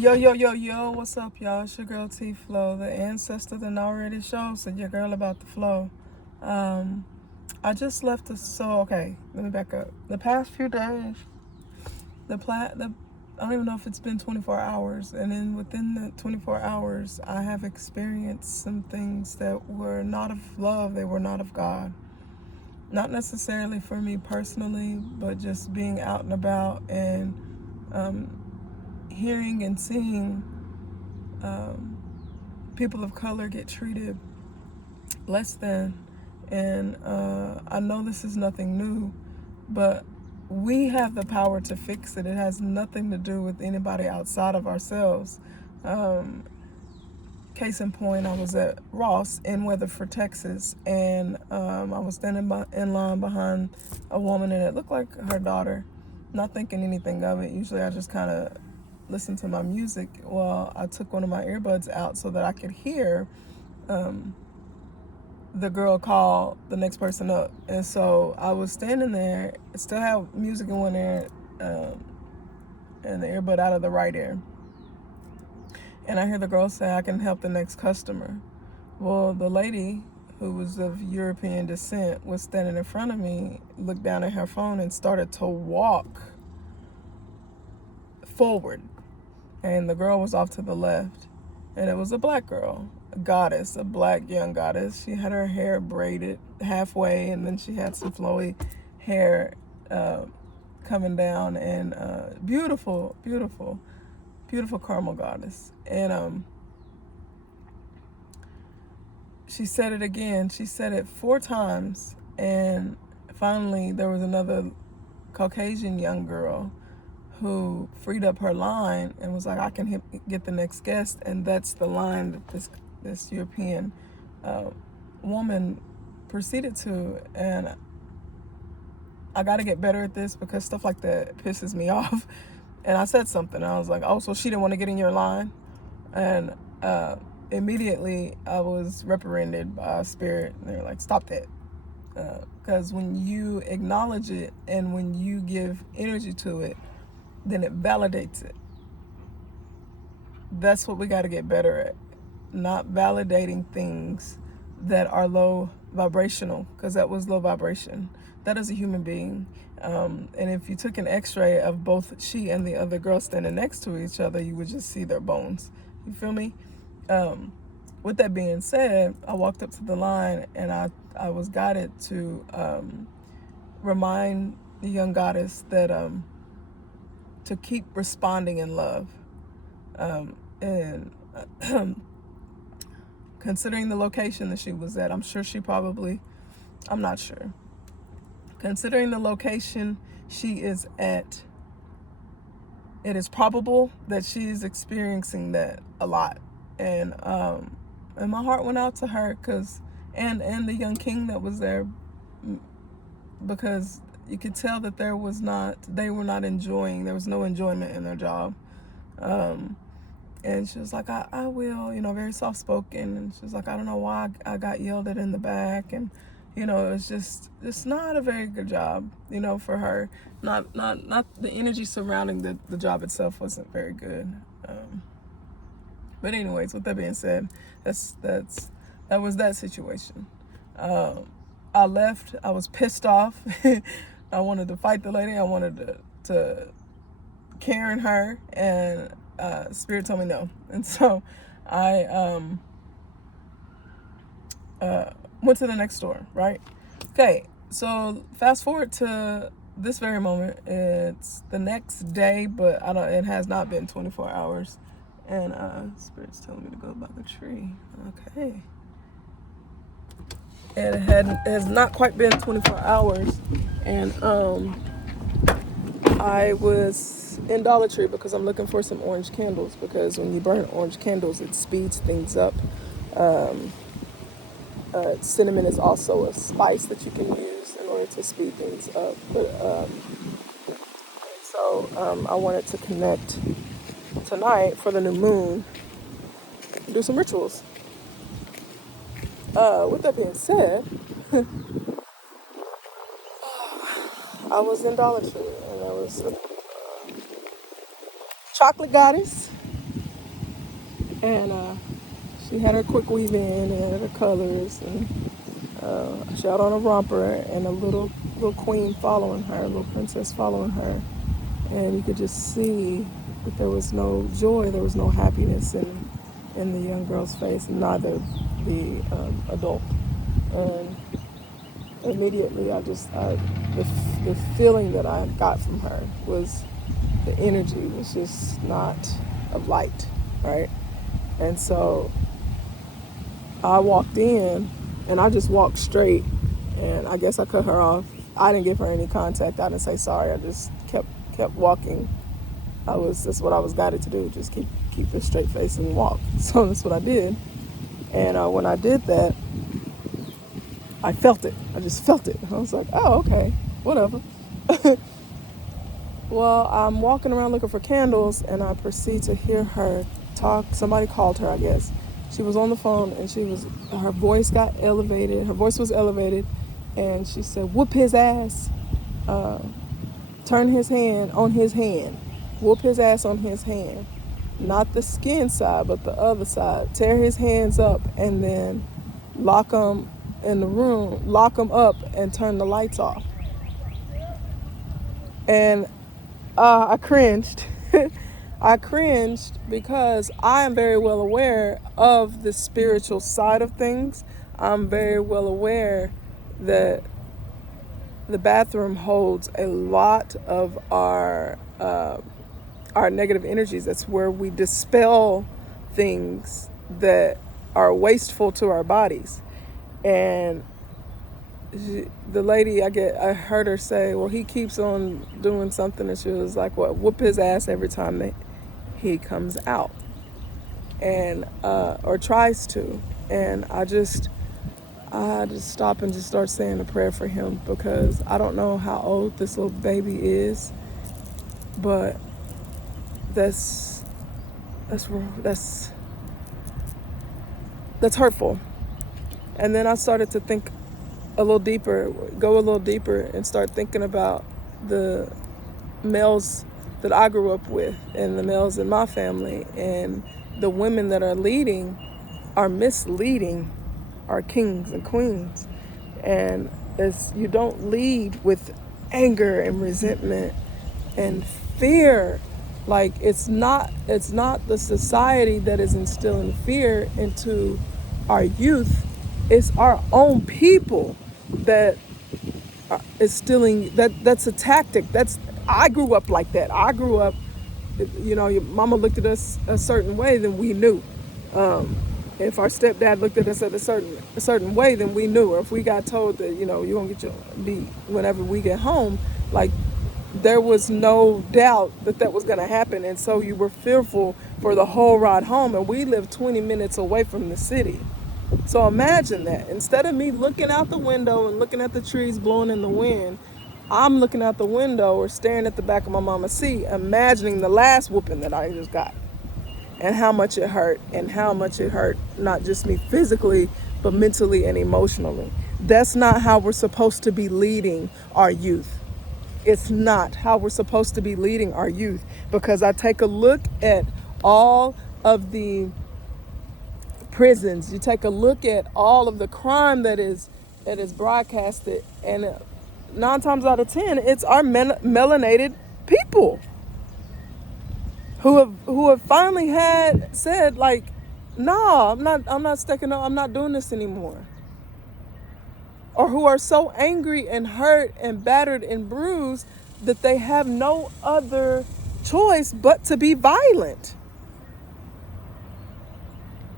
Yo, yo, yo, yo, what's up, y'all? It's your girl T Flow, the ancestor that already shows that your girl about the flow. Um, I just left okay, let me back up. The past few days, I don't even know if it's been 24 hours, and then within the 24 hours, I have experienced some things that were not of love, they were not of God. Not necessarily for me personally, but just being out and about and hearing and seeing um, people of color get treated less than. And I know this is nothing new, but we have the power to fix it. It has nothing to do with anybody outside of ourselves. Um, Case in point, I was at Ross in Weatherford, Texas, and I was standing in line behind a woman, and it looked like her daughter. Not thinking anything of it. Usually, I just kind of listen to my music. Well, I took one of my earbuds out so that I could hear um, the girl call the next person up. And so I was standing there, still have music in one ear, um, and the earbud out of the right ear. And I hear the girl say, I can help the next customer. Well, the lady, who was of European descent, was standing in front of me, looked down at her phone, and started to walk forward. And the girl was off to the left. And it was a black girl, a goddess, a black young goddess. She had her hair braided halfway, and then she had some flowy hair uh, coming down, and beautiful, beautiful, beautiful caramel goddess. And she said it again. She said it 4 times, and finally there was another Caucasian young girl who freed up her line and was like, I can get the next guest. And that's the line that this European uh, woman proceeded to. And I got to get better at this because stuff like that pisses me off. And I said something. I was like, oh, so she didn't want to get in your line? And immediately I was reprimanded by a spirit. And they're like, stop that. Because when you acknowledge it and when you give energy to it, then it validates it. That's what we got to get better at. Not validating things that are low vibrational, because that was low vibration. That is a human being. And if you took an x-ray of both she and the other girl standing next to each other, you would just see their bones. You feel me? With that being said, I walked up to the line, and I was guided to remind the young goddess that to keep responding in love. And considering the location that she was at, I'm not sure. Considering the location she is at, it is probable that she is experiencing that a lot. And my heart went out to her, and the young king that was there, because you could tell that they were not enjoying, there was no enjoyment in their job. And she was like, I will, very soft spoken. And she was like, I don't know why I got yelled at in the back. And, it was just not a very good job, for her. Not the energy surrounding the job itself wasn't very good. But anyways, with that being said, that was that situation. I left. I was pissed off. I wanted to fight the lady. I wanted to Karen her, and Spirit told me no. And so I went to the next store, right? Okay, so fast forward to this very moment. It's the next day, but it has not been 24 hours. And Spirit's telling me to go by the tree. Okay. And it has not quite been 24 hours. And I was in Dollar Tree because I'm looking for some orange candles, because when you burn orange candles, it speeds things up. Cinnamon is also a spice that you can use in order to speed things up. But so I wanted to connect tonight for the new moon, do some rituals. With that being said, I was in Dollar Tree, and I was chocolate goddess And she had her quick weave in and her colors, and she had on a romper and a little queen following her, a little princess following her. And you could just see that there was no joy, there was no happiness in the young girl's face, and neither the adult. And immediately, the feeling that I got from her was the energy was just not of light, right? And so I walked in, and I just walked straight, and I guess I cut her off. I didn't give her any contact. I didn't say sorry. I just kept walking. That's what I was guided to do. Just keep this straight face and walk. So that's what I did. And when I did that, I felt it. I just felt it. I was like, oh, okay, whatever. Well, I'm walking around looking for candles, and I proceed to hear her talk. Somebody called her, I guess. She was on the phone, and her voice got elevated. Her voice was elevated, and she said, whoop his ass. Turn his hand on his hand. Whoop his ass on his hand. Not the skin side, but the other side. Tear his hands up, and then lock them in the room. Lock them up and turn the lights off. And I cringed. I cringed because I am very well aware of the spiritual side of things. I'm very well aware that the bathroom holds a lot of our negative energies. That's where we dispel things that are wasteful to our bodies. And the lady, I heard her say, well, he keeps on doing something, and she was like, what, whoop his ass every time that he comes out, and or tries to. And I just stop and just start saying a prayer for him, because I don't know how old this little baby is, but that's hurtful. And then I started to think go a little deeper, and start thinking about the males that I grew up with, and the males in my family, and the women that are misleading our kings and queens. And you don't lead with anger and resentment and fear. Like, it's not the society that is instilling fear into our youth. It's our own people that is stealing. That's a tactic. I grew up like that. I grew up, your mama looked at us a certain way, then we knew. If our stepdad looked at us at a certain way, then we knew. Or if we got told that, you're gonna get your beat whenever we get home, like, there was no doubt that was gonna happen. And so you were fearful for the whole ride home. And we lived 20 minutes away from the city. So imagine that. Instead of me looking out the window and looking at the trees blowing in the wind, I'm looking out the window or staring at the back of my mama's seat, imagining the last whooping that I just got, and how much it hurt, not just me physically, but mentally and emotionally. That's not how we're supposed to be leading our youth. It's not how we're supposed to be leading our youth, because I take a look at all of the prisons, you take a look at all of the crime that is broadcasted, and 9 times out of 10, it's our melanated people who have finally said, like, no, I'm not sticking up, I'm not doing this anymore. Or who are so angry and hurt and battered and bruised that they have no other choice but to be violent.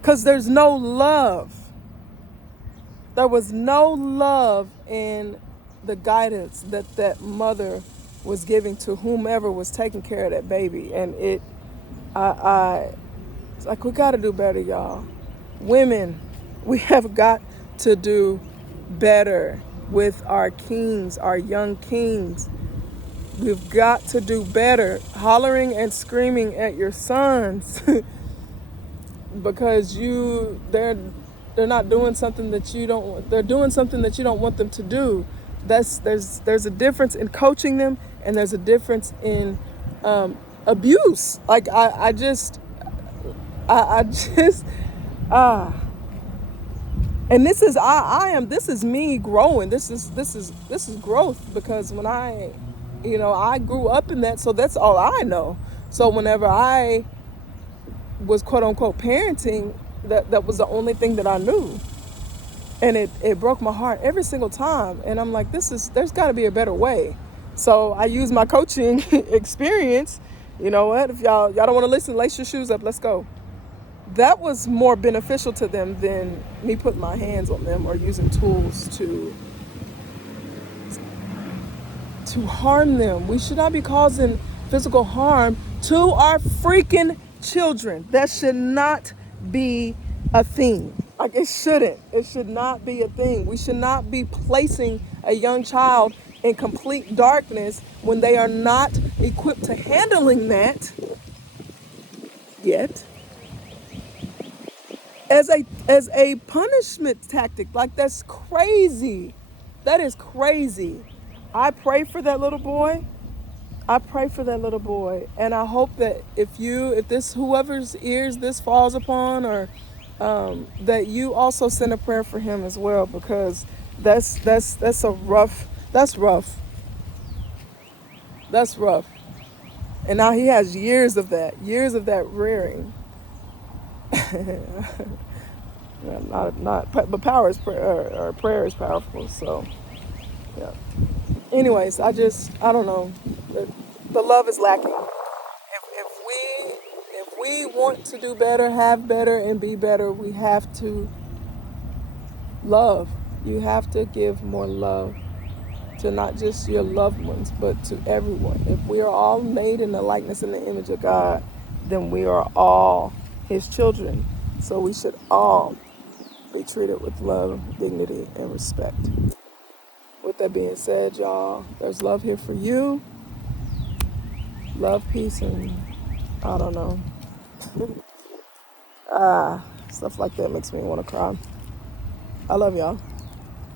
Because there's no love. There was no love in the guidance that mother was giving to whomever was taking care of that baby. And it's like, we got to do better, y'all. Women, we have got to do better with our kings, our young kings. We've got to do better. Hollering and screaming at your sons because they're not doing something that you don't. They're doing something that you don't want them to do. There's a difference in coaching them, and there's a difference in abuse. Like, I just, ah. And this is me growing. This is growth, because when I grew up in that, so that's all I know. So whenever I was quote unquote parenting, that was the only thing that I knew. And it broke my heart every single time. And I'm like, there's gotta be a better way. So I use my coaching experience. You know what? If y'all don't want to listen, lace your shoes up, let's go. That was more beneficial to them than me putting my hands on them or using tools to harm them. We should not be causing physical harm to our freaking children. That should not be a thing. Like, it shouldn't. It should not be a thing. We should not be placing a young child in complete darkness when they are not equipped to handling that yet, as a punishment tactic. Like, that's crazy. That is crazy. I pray for that little boy. I pray for that little boy, and I hope that if this, whoever's ears this falls upon, or that you also send a prayer for him as well, because that's rough. That's rough. And now he has years of that rearing. But power is prayer, or prayer is powerful. So yeah. Anyways, I don't know. The love is lacking. If we want to do better, have better, and be better, we have to love. You have to give more love to not just your loved ones, but to everyone. If we are all made in the likeness and the image of God, then we are all His children. So we should all be treated with love, dignity, and respect. With that being said, y'all, there's love here for you. Love, peace, and I don't know. Stuff like that makes me want to cry. I love y'all.